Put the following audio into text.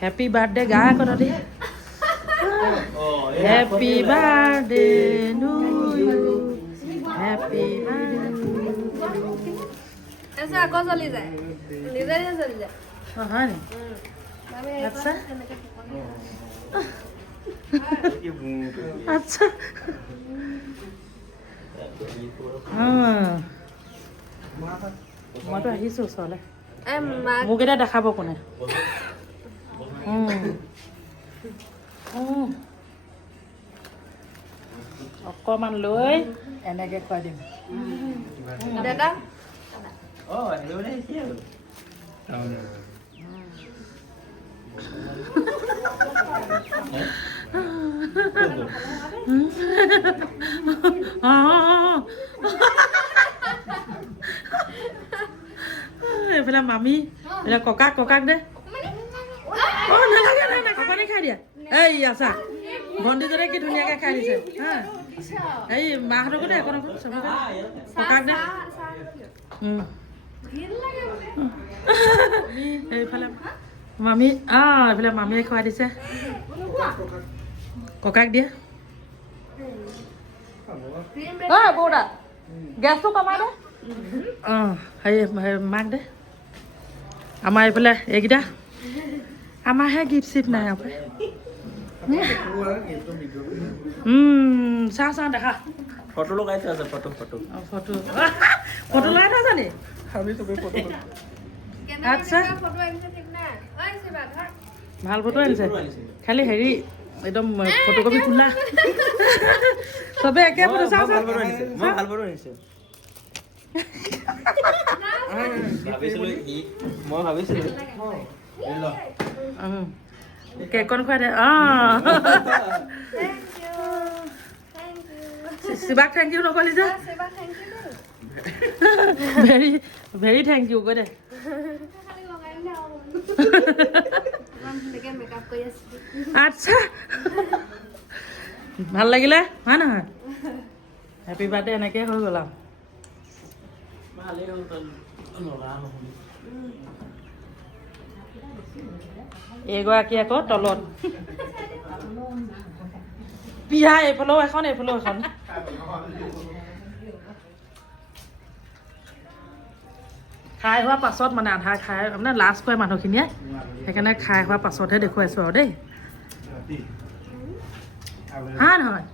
happy birthday গা করো দে happy birthday to you happy ऐसा आगो चली যায় নিজে নিজে চলি যায় হয় নি আচ্ছা আচ্ছা মইতো আহিছোঁ ওচৰলৈ মোক এতিয়া দেখাব কোনে অকণমান লৈ এনেকৈ খুৱাই দিম দাদা এইফালে মামী এইফালে ককাক দে অঁ নালাগে নাই ককানে খাই দিয়া এই আছা ভণ্টিজনে কি ধুনীয়াকৈ খাই দিছে হা এই মাহঁতকো দে অকণ চবকে ককাক দে এইফালে মামী এইফালে মামীয়ে খুৱাই দিছে ককাক দিয়া বৌদা গেছটো কমাই দে হেৰি মাক দে আমাৰ এইফালে এইকেইটা আমাৰহে গিফ্ট চিফ্ট নাই আকৌ চাওঁ দেখা ফটো লগাই থোৱা আছে ফটো ফটো লগাই থোৱা জানি আচ্ছা ভাল ফটো আনিছে খালি হেৰি একদম ফটোকপি খোলা চবে একে ফটো চাওঁ মই ভাবিছিলো কেকখন খুৱাই দে শিৱাক থেংক ইউ নকলি যে ভেৰি থেংক ইউ কৈ দে আচ্ছা ভাল লাগিলে হয় নহয় হেপী বাৰ্থডে এনেকৈ হৈ গ'ল আৰু এইগৰাকী আকৌ তলত পিহা এইফালেও এখন খাই হোৱাৰ পাছত মানে আধা খাই মানে লাষ্ট কৰে মানুহখিনিয়ে সেইকাৰণে খাই হোৱাৰ পাছতহে দেখুৱাইছোঁ আৰু দেই হা নহয়